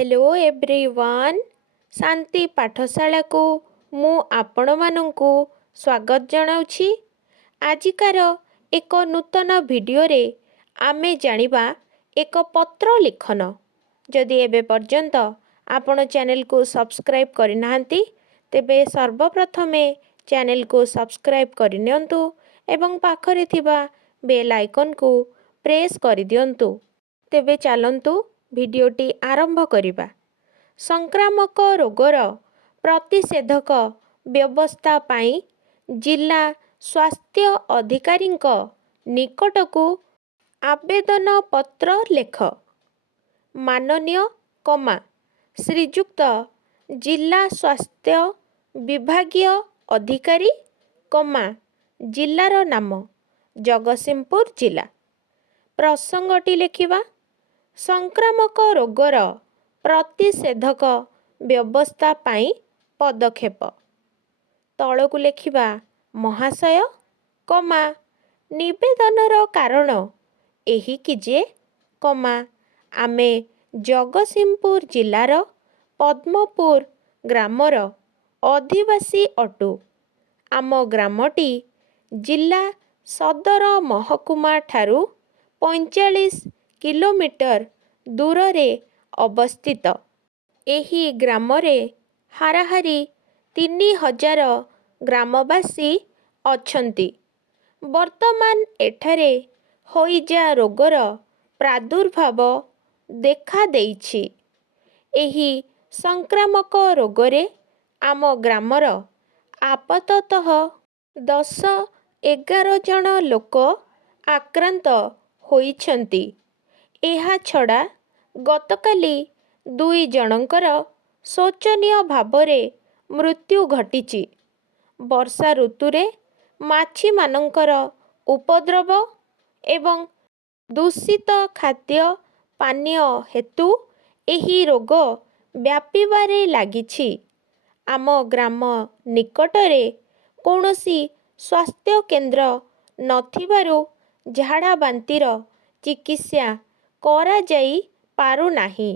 Hello everyone शांति पाठशाला को मु आपण मानंकु स्वागत जनाउछि। आजिकार एक नूतन वीडियो रे आमे जानिबा एक पत्र लिखन। जदि एबे पर्यंत आपण चैनल को सब्सक्राइब करिनाहांती तेबे सर्वप्रथमे चैनल को सब्सक्राइब करिनियंतु एवं पाखरे थिबा बेल आइकन को प्रेस करि दियंतु। तेबे चलंतु भिडियोटी आरंभ करिबा। संक्रामक रोगर प्रतिषेधक व्यवस्था पाई जिला स्वास्थ्य अधिकारींक निकटकू आवेदन पत्र लेख। माननीय कमा श्रीयुक्त जिला स्वास्थ्य विभागीय अधिकारी कमा जिलार नाम जगतसिंहपुर जिला। प्रसंगटी लेखिबा संक्रामक रोगर प्रतिषेधक व्यवस्था पाई पदक्षेप। तळकू लेखिबा महाशय कमा निवेदनर कारण एही कि जे कमा आमे जगतसिंहपुर जिलार पद्मपुर ग्रामर अधिवासी अटु। आम ग्रामटी जिला सदर महकुमा ठारू 45 किलोमीटर दूर रे अवस्थित। एही ग्रामरे हाराहारी 3000 ग्रामवासी अछंती। वर्तमान एठारे होइजा रोगर प्रादुर्भाव देखा देइछि। एही संक्रामक रोगरे आम ग्रामर आपाततः 10-11 जन लोक आक्रांत होइछंती। एहा छड़ा गतकाली 2 जनकर शोचनीय भावरे मृत्यु घटिछि। वर्षा ऋतुरे माछी मानंकर उपद्रव एवं दूषित खाद्य पानीय हेतु एही रोग व्यापीबारे लागिछि। आम ग्राम निकटरे कौनसी स्वास्थ्य केंद्र नथिबारु झाड़ा बांतीर चिकित्सा करा जाई पारु नाही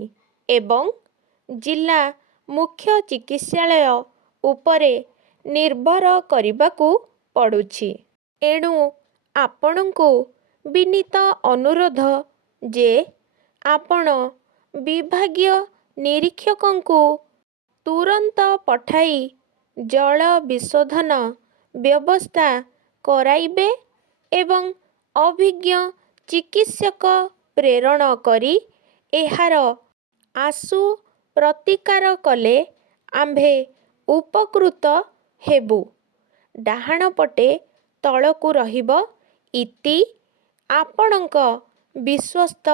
एवं जिला मुख्य चिकित्सालय उपरे निर्भर करिबाकू पड़ुछि। एणु आपणଙ୍କୁ विनीत अनुरोध जे आपण विभागीय निरीक्षकଙ୍କୁ तुरंत पठाई जल विशोधन व्यवस्था कराइबे एवं अभिज्ञ चिकित्सक प्रेरण करी एहार आशु प्रतिकार कले आम्भे उपकृत हेबु। डाहाण पटे तळकू रहिबो इति आपणଙ୍କ विश्वस्त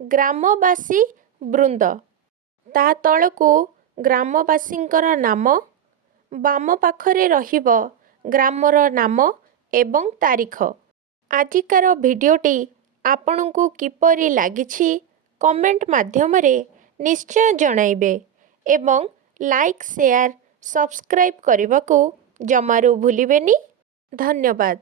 ग्रामवासी वृंद। ता तळकू ग्रामवासींकर नाम बाम पाखरे रहिबो ग्रामर नाम एवं तारीख। आजिकार भिडियोटी आपणଙ୍କୁ किपरि लागिछि कमेंट माध्यमरे निश्चय जणाइबे एवं लाइक शेयर सब्सक्राइब करबाकू जमारू भूलिबेनी। धन्यवाद।